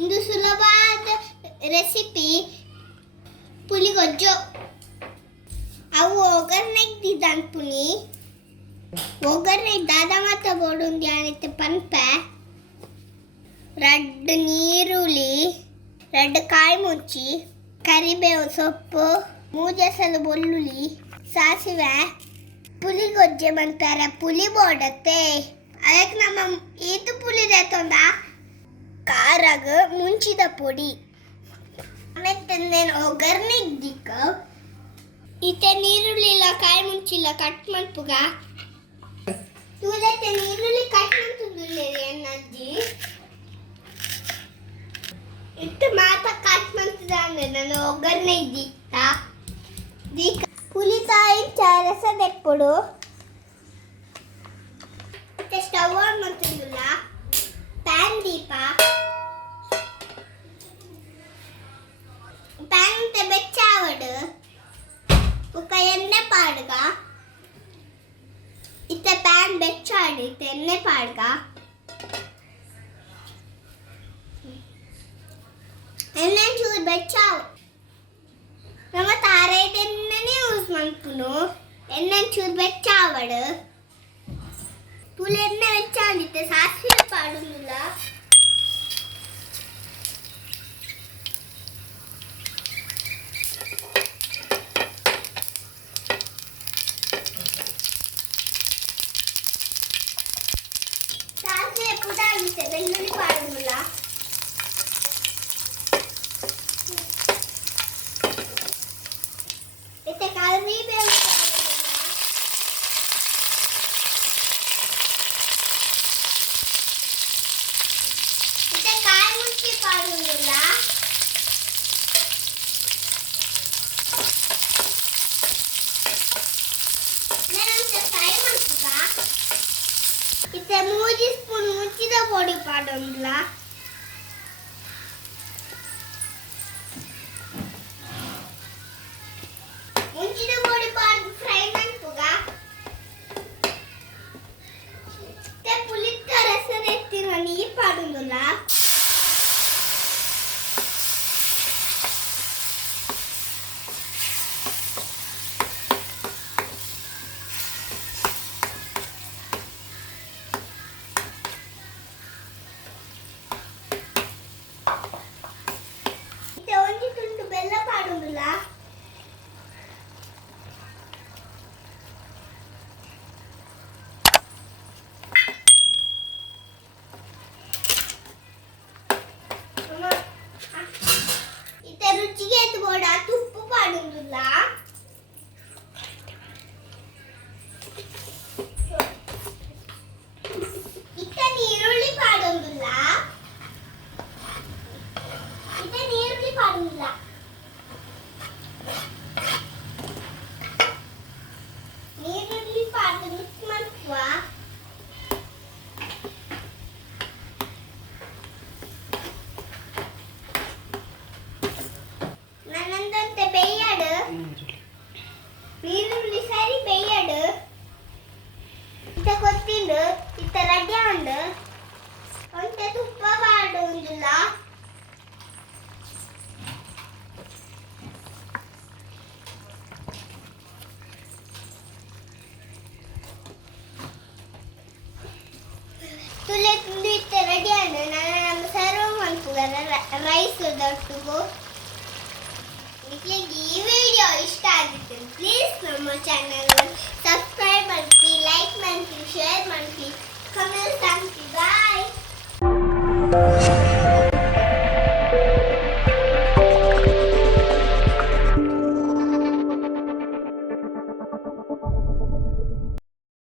ಒಂದು ಸುಲಭವಾದ ರೆಸಿಪಿ ಪುಳಿಗೊಜ್ಜು. ಅವು ಒಗ್ಗರಣೆಗೆ ಪುನಿ ಒಗ್ಗರಣೆ ದಾದ ಮಾತ ಬೋಡುಂದಿ ಆನಿತ್ತೆ ಪನ್ಪೆ ರಡ್ಡ್ ನೀರುಳ್ಳಿ, ರಡ್ಡ್ ಕಾಯಿ ಮುಚ್ಚಿ, ಕರಿಬೇವು ಸೊಪ್ಪು, ಮೂಜಸಲು ಬೆಳ್ಳುಳ್ಳಿ, ಸಾಸಿವೆ, ಪುಳಿಗೊಜ್ಜೆ ಮಂತಾರೆ ಪುಳಿ ಬೋಡತ್ತೆ. ಅದಕ್ಕೆ ನಮ್ಮ ಇದು ಪುಳಿ ದೇತೊಂದ ಖಾರಾಗ ಮುಂಚಿದ ಪೊಡಿ ಆಮೇಲೆ ಒಗ್ಗರಣೆ ದಿಕ್ಕ ಇತ್ತೆ ನೀರುಳ್ಳಿ ಇಲ್ಲ ಕಾಯಿ ಮುಂಚಿಲ್ಲ ಕಟ್ ಮಲ್ಪುಗ ತೂದತ್ತೆ ನೀರುಳ್ಳಿ ಕಟ್ ಮಾಡ್ತಿದ್ದಿಲ್ಲ ಎನ್ನಜ್ಜಿ ಇಟ್ಟು ಮಾತ ಕಟ್ ಮಾಡ್ತಿದ್ದ ಅಂದ್ರೆ ನಾನು ಒಗ್ಗರಣೆ ದಿಕ್ಕ ದಿಕ್ಕ ಪುಳಿಕಾಯಿ ರಸ ತೆಪ್ಪುಡು ಮತ್ತೆ ಸ್ಟವ್ ಆನ್ ಮಾಡ್ತಿದ್ದಿಲ್ಲ ಪ್ಯಾನ್ ದೀಪ ಪ್ಯಾನ್ ಅಂತ ಬೆಚ್ಚಾವಡು ಉಕ್ಕ ಎಣ್ಣೆ ಪಾಡ್ಗ ಇತ್ತ ಪ್ಯಾನ್ ಬೆಚ್ಚಾಡಿ ಇತ್ತ ಎಣ್ಣೆ ಪಾಡ್ಗ ಎಣ್ಣೆ ಚೂರು ಬೆಚ್ಚಾವ ನಮ್ಮ ತಾರೇಟ್ ಎಣ್ಣೆನೇ ಯೂಸ್ ಮಾಡ್ಪುನು ಎಣ್ಣೆ ಚೂರು ಬೆಚ್ಚಾವಡು ಪುಳಿ ಎಣ್ಣೆ ಬೆಚ್ಚಾಡಿತ್ತೆ ಸಾಸಿವೆ ಪಾಡುದಿಲ್ಲ ಸಾಸಿವೆ ಪುಟಾಗಿತ್ತೆ ಬೆಳ್ಳುಳ್ಳಿ ಪಾಡುದಿಲ್ಲ ಮತ್ತೆ ಕರಿಬೇವು ಮತ್ತೆ ಕಾಯಿ ಮುಚ್ಚಿ ಪಾಡುದಿಲ್ಲ ನಾನಂತ ಫ್ರೈ ಮಾಡ್ತೀಗ ಇತ್ತೆ 3 ಸ್ಪೂನ್ ಮುಚ್ಚಿದ ಪೊಡಿ ಪಾಡುದಿಲ್ಲ ಮುಂಚಿದ ಪೊಡಿ ಪಾಡು ಫ್ರೈ ಮಾಡ್ತೀಗ ಇತ್ತೆ ಪುಳಿತ ರಸ ಎತ್ತಿನ ನೀರು ಪಾಡುದಿಲ್ಲ ಇತ್ತೆ ಒಂಜಿ ತುಂಡು ಬೆಲ್ಲ ಪಾಡುದಿಲ್ಲ ಇತ್ತೆ ರುಚಿಗೆ ಎತ್ತು ಬೋಡ ತುಪ್ಪು ಪಾಡುದಿಲ್ಲ ಇತ್ತೆ ನೀರುಳ್ಳಿ ಪಾಡುದಿಲ್ಲ ಇತ್ತೆ ನೀರುಳ್ಳಿ ಪಾಡುದಿಲ್ಲ ನೀರುಳ್ಳಿ ಪಾಡು ಮಿಕ್ಸ್ ಮಾಡ್ತೀವ ನನ್ನಂದಂತೆ ಬೇಯಡು ನೀರುಳ್ಳಿ ಸರಿ ಬೇಯಡು ಇತ್ತ ಕೊತ್ತಿಂಡು ಇತ್ತ ರೆಡಿ ಆಂಡು ಒಂಟೆ ತುಪ್ಪ ಪಾಡುದಿಲ್ಲ ತುಲೆ ತುಂಡು ಇತ್ತ ರೆಡಿ ಆಂಡು ನಾನು ನಮ್ಮ ಸರ್ವ್ ಮಾಡ್ತಿದ್ದಾರೆ ರೈಸ್ ದೊಟ್ಟುಗು ನಿಮಗೆ ಈ ವಿಡಿಯೋ ಇಷ್ಟ ಆಗಿತ್ತು ಪ್ಲೀಸ್ ನಮ್ಮ ಚಾನಲ್ ಸಬ್ಸ್ಕ್ರೈಬ್ ಮಾಡಿ ಲೈಕ್ ಮಾಡಿ ಶೇರ್ ಮಾಡಿ ಕಮೆಂಟ್ ಮಾಡಿ ಬಾಯ್